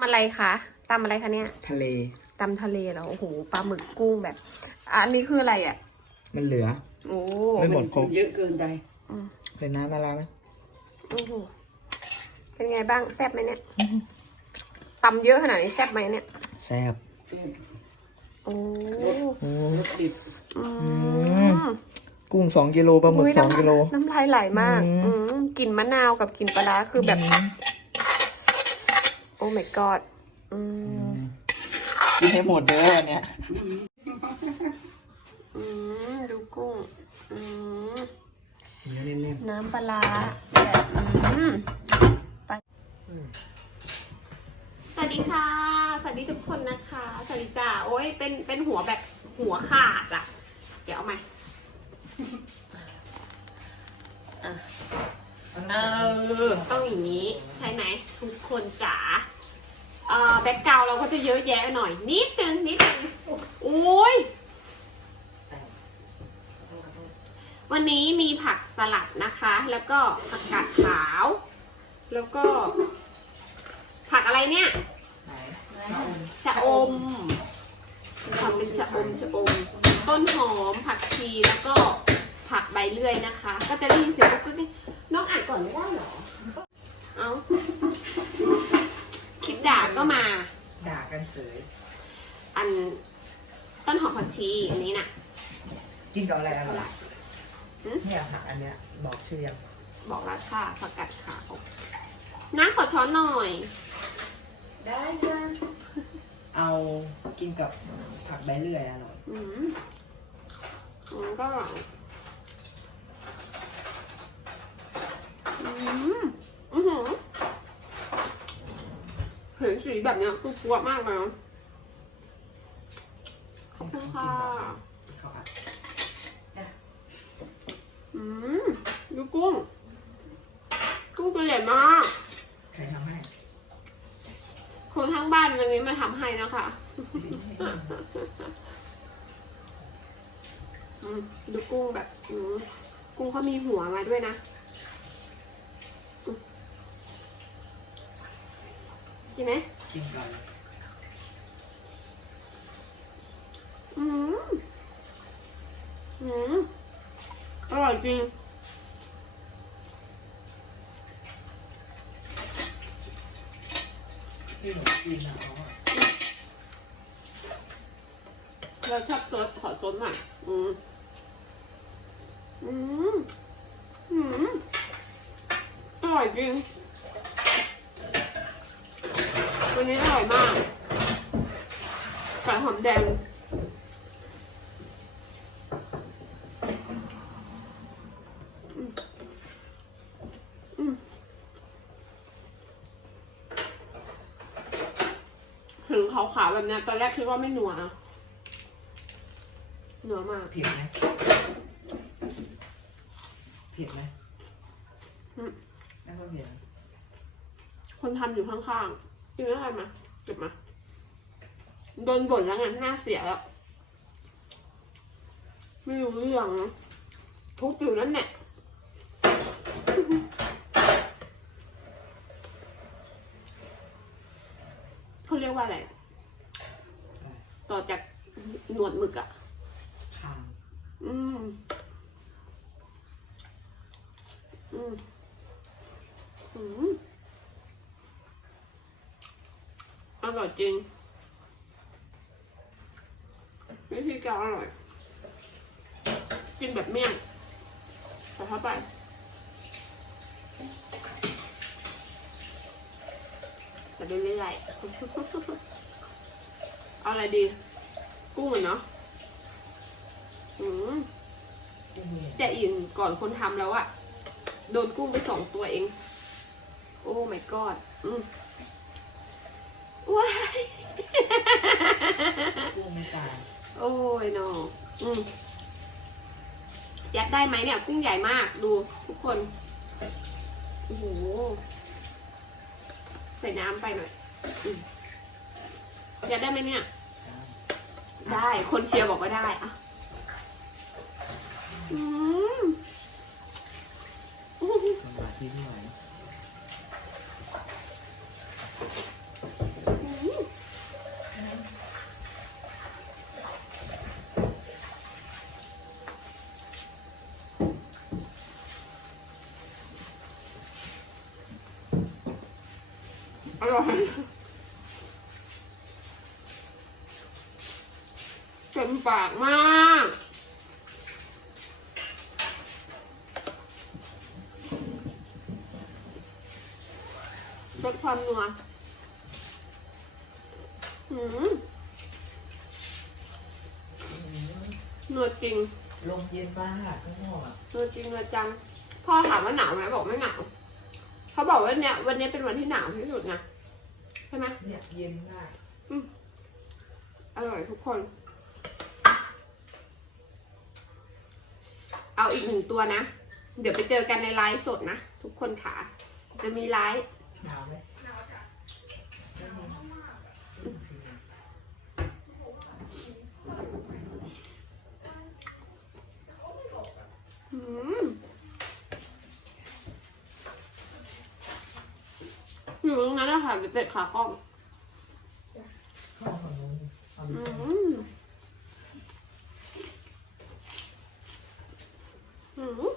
ตำอะไรคะตำอะไรคะเนี่ยทะเลตำทะเลเหรอโอ้โหปลาหมึกกุ้งแบบอะอันนี้คืออะไรอะ มันเหลือ โอ้ไม่หมดครบเยอะเกินไปเคยน้ำมาแล้วไหมโอ้โหเป็นไงบ้างแซ่บไหมเนี่ยตำเยอะขนาดนี้แซ่บไหมเนี่ยแซ่บเส้นโอ้โอ้รสดิบอืมมกุ้งสองกิโลปลาหมึกยสองกิโลน้ำลายไหลมากอืมอืมกลิ่นมะนาวกับกลิ่นปลาร้าคือแบบ โอ้ my god อืมกินให้หมดเด้ออันเนี้ยอืมดูกุ้ง อืมเนื้อแน่นน้ำปลาร้าแบบอืมไป สวัสดีค่ะ สวัสดีทุกคนนะคะ สวัสดีจ้า โอ้ย เป็น เป็นหัวแบบหัวขาดอะเดี๋ยวเอาใหม่อะๆ เออต้องอย่างนี้ใช่ไหมทุกคนจ๋าเอ่อแบ็กกราวเราก็จะเยอะแยะหน่อย นิดนึงนิดนึงโอ้ยวันนี้มีผักสลัดนะคะ แล้วก็ผักกาดขาว แล้วก็ ผักอะไรเนี่ยชะอมทำเป็นชะอมชะอม ต้นหอมผักชีแล้วก็ผักใบเลื่อยนะคะ ก็จะได้ยินเสียงกุ๊กกิ๊ก น้องอ่านก่อนไม่ได้เหรอ เอาคลิปด่าก็มา ด่ากันเสยอันต้นหอมผักชีอันนี้น่ะ กินกับอะไรอร่อยหืม เนี่ยผักอันเนี้ยบอกชื่อยังบอกแล้วค่ะผักกาดขาวน้ำขอช้อนหน่อย ได้ค่ะเอากินกับผักใบเลื่อยอร่อยอืมอืมก็อร่อยอืมอือหือเห็นสี แบบเนี้ยคือฟัวมากเลยนะขอบคุณค่ะข้าวผัดอืมดูกุ้ง กุ้งตัวใหญ่มากใครทำให้คนทั้งบ้านวันนี้มาทำให้นะคะอืมดูกุ้งแบบอืมกุ้งเขามีหัวมาด้วยนะอืมกินไหม กินก่อนอืมอืมอร่อยจริงที่หนูกินนะเขาอะเราชอบซดขอซดหน่อยอืมอืมอืมอร่อยจริง วันนี้อร่อยมากไก่หอมแดงอืมอืมถึงขาวๆแบบเนี้ยตอนแรกคิดว่าไม่หนัวนะหนัวมาก เผ็ดไหมเผ็ดไหมอืมไม่ค่อยเผ็ด คนทำอยู่ข้างๆ กินอะไรมาเก็บมาโดนบ่นแล้วไงหน้าเสียแล้ว ไม่รู้เรื่องนะทุบอยู่นั่นแหละเขาเรียกว่าอะไร ต่อจากหนวดหมึกอะคางอืม อืม อืม อ ร่อยจริง วิธีการอร่อย กินแบบเมี่ยงใส่เข้าไปแต่เรื่อยๆเอาอะไรดี กุ้งเหรอเนาะอืมกุ้งเนี่ยจะอิ่มก่อนคนทำแล้วอะโดนกุ้งไปสองตัวเอง โอ้ my god อืม ว้ายกุ้งไม่ตายโอ้ยนออืมยัดได้ไหมเนี่ย กุ้งใหญ่มากดูทุกคน โอ้โห ใส่น้ำไปหน่อยอืมยัดได้ไหมเนี่ย ได้ คนเชียร์บอกว่าได้อะอืมมันมาที่หน่อย เต็มปากมากลดความนัวหืมนัวจริงลมเย็นมากข้างนอกอะนัวจริงนัวจัง พ่อถามว่าหนาวไหมบอกไม่หนาว เขาบอกว่าเนี่ยวันนี้เป็นวันที่หนาวที่สุดนะ ใช่ไหมเนี่ยเย็นมากอร่อยทุกคน เอาอีกหนึ่งตัวนะ เดี๋ยวไปเจอกันในไลฟ์สดนะ ทุกคนค่ะ จะมีไลฟ์ หนาวไหมหนาวจ้ะ อืม อยู่ตรงนั้นนะคะเดี๋ยวเตะขากล้องเข้าฝั่งนู้นเอาไปอืใส่มอืม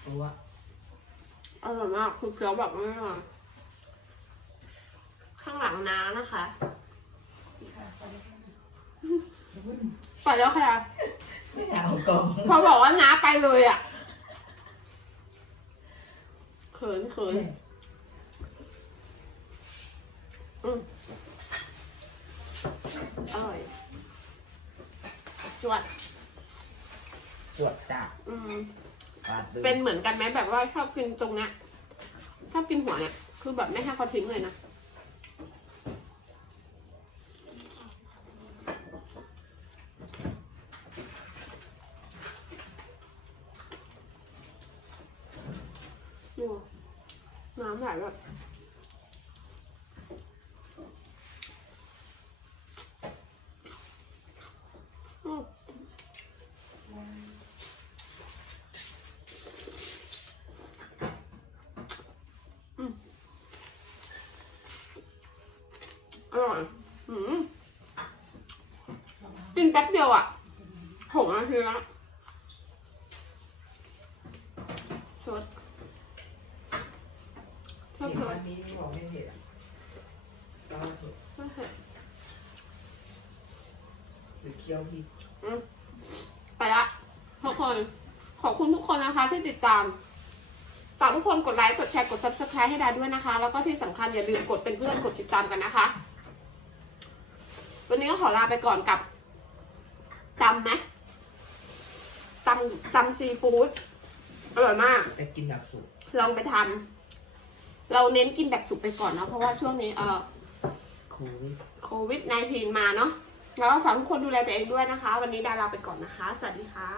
เพราะว่าอร่อยมากคือเคี้ยวแบบไม่อร่อยข้างหลังน้านะคะ ไปแล้วค่ะไม่เอากล่องพอบอกว่าน้าไปเลยอะเขินเขินอืมอร่อยจวด จวดจับอืมปาดเลยเป็นเหมือนกันไหมแบบว่าชอบกินตรงเนี้ยชอบกินหัวเนี่ย คือแบบไม่ให้เขาทิ้งเลยนะ ดู น้ำไหลแบบอืมอืมอร่อยอืมกินแป๊บเดียวอะหกนาทีและชดช เห็อบนเถวัอะนนี้ไม่บอกไม่เห็นอะตาเห็นชอบเถอะหรือเคี้ยวพริกไปละทุกคน ขอบคุณทุกคนนะคะที่ติดตาม ฝากทุกคนกดไลค์ กดแชร์ กด subscribe ให้ดาด้วยนะคะ แล้วก็ที่สำคัญอย่าลืมกดเป็นเพื่อน กดติดตามกันนะคะ วันนี้ก็ขอลาไปก่อนกับตำไหมตำตำซีฟู้ดอร่อยมาก แต่กินแบบสุก ลองไปทำ เราเน้นกินแบบสุกไปก่อนเนาะเพราะว่าช่วงนี้เอ่อโควิดโควิด -19 มาเนาะแล้วก็ฝากทุกคนดูแลตัวเองด้วยนะคะ วันนี้ดาลาไปก่อนนะคะ สวัสดีค่ะ